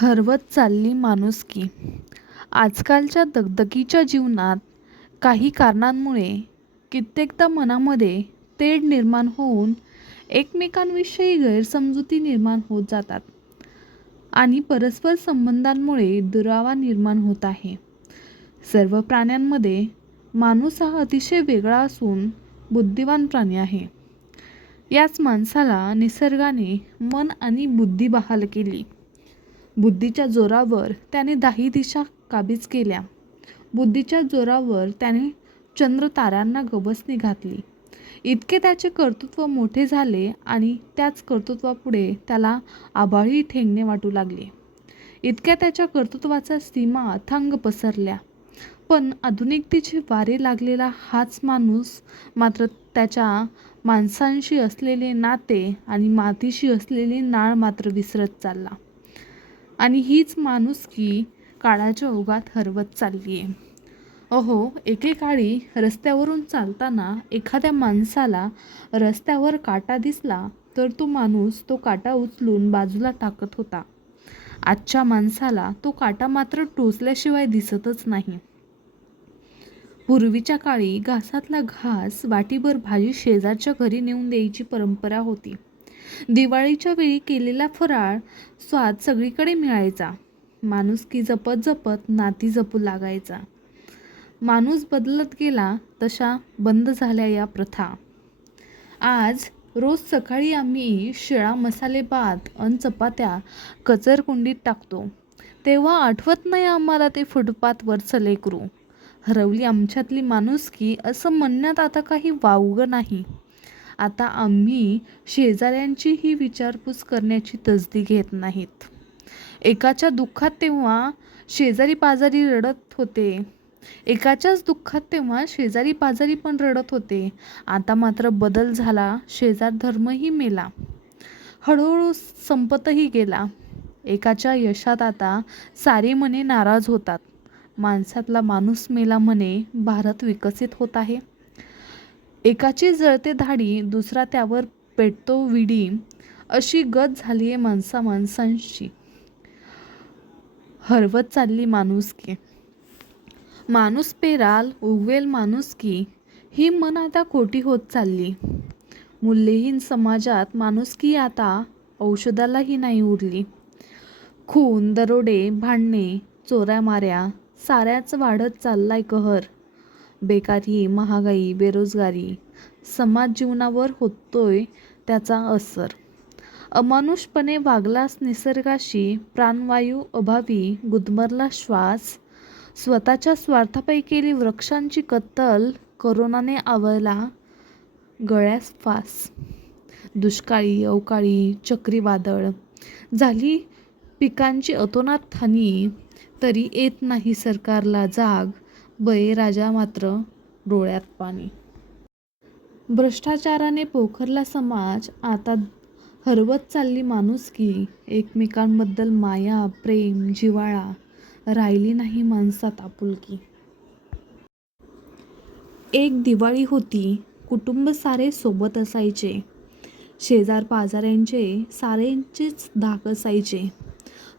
हरवत चालली माणुसकी. आजकालच्या दगदगीच्या जीवनात काही कारणांमुळे कित्येकदा मनामध्ये तेढ निर्माण होऊन एकमेकांविषयी गैरसमजुती निर्माण होत जातात आणि परस्पर संबंधांमुळे दुरावा निर्माण होत आहे. सर्व प्राण्यांमध्ये माणूस हा अतिशय वेगळा असून बुद्धिवान प्राणी आहे. याच माणसाला निसर्गाने मन आणि बुद्धी बहाल केली. बुद्धीच्या जोरावर त्याने दाही दिशा काबीज केल्या. बुद्धीच्या जोरावर त्याने चंद्र ताऱ्यांना गवसणी घातली. इतके त्याचे कर्तृत्व मोठे झाले आणि त्याच कर्तृत्वापुढे त्याला आभाळी ठेंगणे वाटू लागले. इतक्या त्याच्या कर्तृत्वाच्या सीमा अथांग पसरल्या. पण आधुनिकतेचे वारे लागलेला हाच माणूस मात्र त्याच्या माणसांशी असलेले नाते आणि मातीशी असलेली नाळ मात्र विसरत चालला. आणि हीच माणुसकी काळाच्या ओघात हरवत चालली आहे अहो एकेकाळी रस्त्यावरून चालताना एखाद्या माणसाला रस्त्यावर काटा दिसला तर तो माणूस तो काटा उचलून बाजूला टाकत होता. आजच्या माणसाला तो काटा मात्र टोचल्याशिवाय दिसतच नाही. पूर्वीच्या काळी घासातला घास वाटीभर भाजी शेजारच्या घरी नेऊन द्यायची परंपरा होती. दिवाळीच्या वेळी केलेला फराळ स्वाद सगळीकडे मिळायचा. माणुसकी जपत जपत नाती जपू लागायचा. माणूस बदलत गेला तशा बंद झाल्या या प्रथा. आज रोज सकाळी आम्ही शिळा मसाले भात अन चपात्या कचरकुंडीत टाकतो. तेव्हा आठवत नाही आम्हाला ते फुटपाथवरचं लेकरू हरवली आमच्यातली माणुसकी असं म्हणण्यात आता काही वावगं नाही. आता आम्ही शेजाऱ्यांचीही विचारपूस करण्याची तसदी घेत नाहीत. एकाच्या दुःखात तेव्हा शेजारी पाजारी रडत होते. एकाच्याच दुःखात तेव्हा शेजारी पाजारी पण रडत होते. आता मात्र बदल झाला शेजार धर्मही मेला. हळूहळू संपतही गेला. एकाच्या यशात आता सारे मने नाराज होतात. माणसातला माणूस मेला म्हणे भारत विकसित होत आहे. एकाची जळते धाडी दुसरा त्यावर पेटतो विडी अशी गत झाली आहे माणसा माणसांशी हरवत चालली माणुसकी. माणूस पेराल उगवेल माणुसकी ही मन आता खोटी होत चालली. मूल्यहीन समाजात माणुसकी आता औषधालाही नाही उरली. खून दरोडे भांडणे चोऱ्यामाऱ्या साऱ्याच वाढत चाललाय कहर. बेकारी महागाई बेरोजगारी समाज जीवनावर होतोय त्याचा असर. अमानुषपणे वागलास निसर्गाशी प्राणवायू अभावी गुदमरला श्वास स्वतःच्या स्वार्थापैकी केली वृक्षांची कत्तल करोनाने आवळला गळ्यास फास. दुष्काळी अवकाळी चक्रीवादळ झाली पिकांची अतोनात हानी तरी येत नाही सरकारला जाग बळीराजा मात्र डोळ्यात पाणी. भ्रष्टाचाराने पोखरला समाज आता हरवत चालली माणुसकी एकमेकांबद्दल माया प्रेम जिव्हाळा राहिली नाही माणसात आपुलकी. एक दिवाळी होती कुटुंब सारे सोबत असायचे. शेजार पाजाऱ्यांचे सारेंचेच धाक असायचे.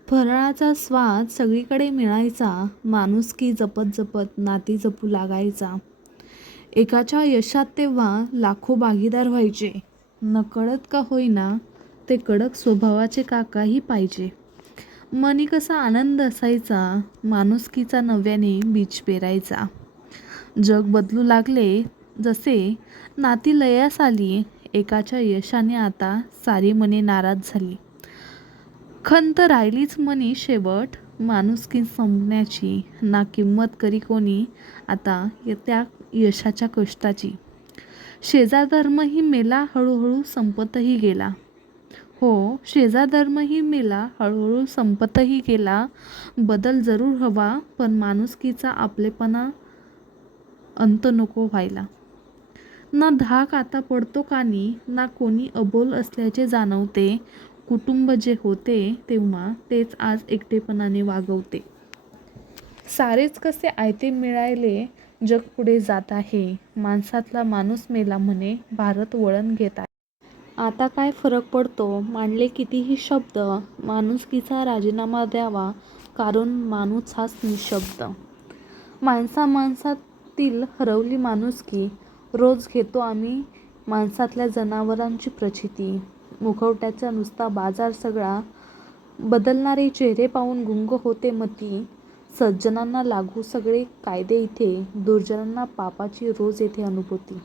फराळाचा स्वाद सगळीकडे मिळायचा माणुसकी जपत जपत नाती जपू लागायचा. एकाच्या यशात तेव्हा लाखो भागीदार व्हायचे. नकळत का होईना ते कडक स्वभावाचे काकाही पाहिजे. मनी कसा आनंद असायचा माणुसकीचा नव्याने बीज पेरायचा. जग बदलू लागले जसे नाती लयास आली एकाच्या यशाने आता सारी मने नाराज झाली. खंत राहिलीच म्हणी शेवट. माणुसकी संपण्याची ना किंमत करी कोणी आता त्या यशाच्या कष्टाची. शेजाधर्मही मेला हळूहळू संपतही गेला. हो शेजाधर्मही मेला हळूहळू संपतही गेला. बदल जरूर हवा पण माणुसकीचा आपलेपणा अंत नको व्हायला. ना धाक आता पडतो कानी ना कोणी अबोल असल्याचे जाणवते. कुटुंब जे होते तेव्हा तेच आज एकटेपणाने वागवते. सारेच कसे आयते मिळायले जग पुढे जात आहे. माणसातला माणूस मेला म्हणे भारत वळण घेत आहे. आता काय फरक पडतो? मांडले कितीही शब्द माणुसकीचा राजीनामा द्यावा कारण माणूस हाच निशब्द. माणसा माणसातील हरवली माणुसकी रोज घेतो आम्ही माणसातल्या जनावरांची प्रचिती. मुखवट्याचा नुसता बाजार सगळा बदलणारे चेहरे पाहून गुंग होते मती. सज्जनांना लागू सगळे कायदे इथे दुर्जनांना पापाची रोज येथे अनुभूती.